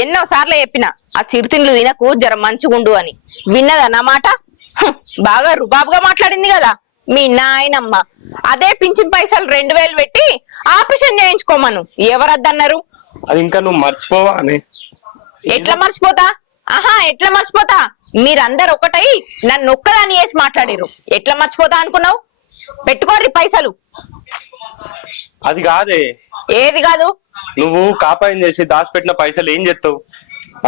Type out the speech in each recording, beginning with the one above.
ఎన్నో సార్లు చెప్పిన ఆ చిరుతిండ్లు తినకు జర మంచిగుండు అని విన్నదా నా మాట? బాగా రుబాబుగా మాట్లాడింది కదా మీ నాయనమ్మ. అదే పింఛన్ పైసలు 2000 పెట్టి ఆపరేషన్ చేయించుకోమను. ఎవరద్దన్నారు? అది ఇంకా నువ్వు మర్చిపోవా అని. ఎట్లా మర్చిపోతా? ఆహా, ఎట్లా మర్చిపోతా? మీరందరు ఒకటై నన్ను ఒక్కదాన్ని చేసి మాట్లాడిరు. ఎట్లా మర్చిపోతా అనుకున్నావు? పెట్టుకోర్రి పైసలు. అది కాదే. ఏది కాదు? నువ్వు కాపాయం చేసి దాచిపెట్టిన పైసలు ఏం చేస్తావు?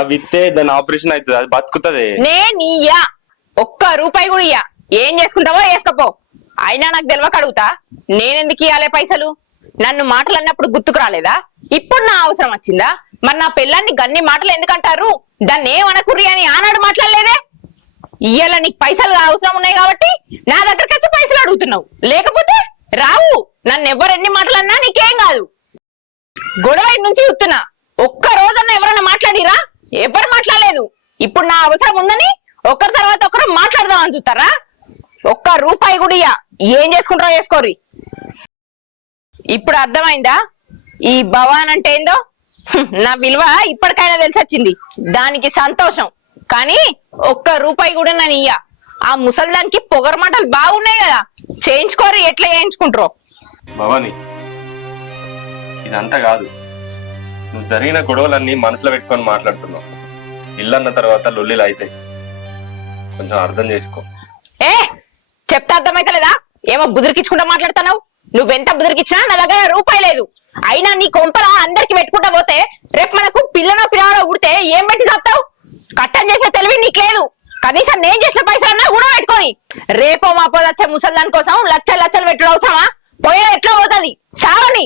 అవి ఇస్తే దాని ఆపరేషన్ అవుతుంది, అది బతుకుతుంది. నేను ఇయ్యా, ఒక్క రూపాయి కూడా ఇయ్యా. ఏం చేసుకుంటావో వేసుకపో. అయినా నాకు తెలియక అడుగుతా, నేనెందుకు ఇయ్యాలే పైసలు? నన్ను మాటలు అన్నప్పుడు గుర్తుకు రాలేదా? ఇప్పుడు నా అవసరం వచ్చిందా? మరి నా పిల్లాన్ని గన్ని మాటలు ఎందుకంటారు? దాన్ని ఏమనకుర్రి అని ఆనాడు మాట్లాడలేదే. ఇయ్యాల నీకు పైసలు అవసరం ఉన్నాయి కాబట్టి నా దగ్గరికి వచ్చి పైసలు అడుగుతున్నావు, లేకపోతే రావు. నన్ను ఎవరు ఎన్ని మాటలన్నా నీకేం కాదు. గొడవ నుంచి చూస్తున్నా. ఒక్క రోజన్నా ఎవరన్నా మాట్లాడిరా? ఎవరు మాట్లాడలేదు. ఇప్పుడు నా అవసరం ఉందని ఒకరి తర్వాత ఒకరు మాట్లాడదాం అని చూస్తారా? ఒక్క రూపాయి కూడా ఇయ్య. ఏం చేసుకుంటారో చేసుకోర్రి. ఇప్పుడు అర్థమైందా ఈ భవాన్ అంటే ఏందో? నా విలువ ఇప్పటికైనా తెలిసొచ్చింది. దానికి సంతోషం. కానీ ఒక్క రూపాయి కూడా నేను ఇయ్య. ఆ ముసల్దానికి పొగరు మాటలు బాగున్నాయి కదా, చేయించుకోరు. ఎట్లా చేయించుకుంటారో. భవాని, ఇదంతా కాదు. నువ్వు జరిగిన గొడవలన్నీ మనసులో పెట్టుకొని మాట్లాడుతున్నావు. ఇల్లన్న తర్వాత లొల్లిలు అవుతాయి. కొంచెం అర్థం చేసుకో. ఏ చెప్తా అర్థమైతే లేదా? ఏమో బుదిరికిచ్చుకుంటా మాట్లాడుతున్నావు. నువ్వెంత బుదిరికిచ్చినా నా దగ్గర రూపాయి లేదు. అయినా నీ కొంపల అందరికి పెట్టుకుంటా పోతే రేపు మనకు పిల్లనో పిల్లనో ఉడితే ఏం పెట్టి చేస్తావు? కట్టం చేసే తెలివి నీకు లేదు. కనీసం నేను చేసిన పైసలన్నా కూడా పెట్టుకొని రేపో మాపో వచ్చే ముసల్దాని కోసం లక్షలు లక్షలు పెట్టుడు అవసరమా? పోయేది ఎట్లా పోతుంది? సావని.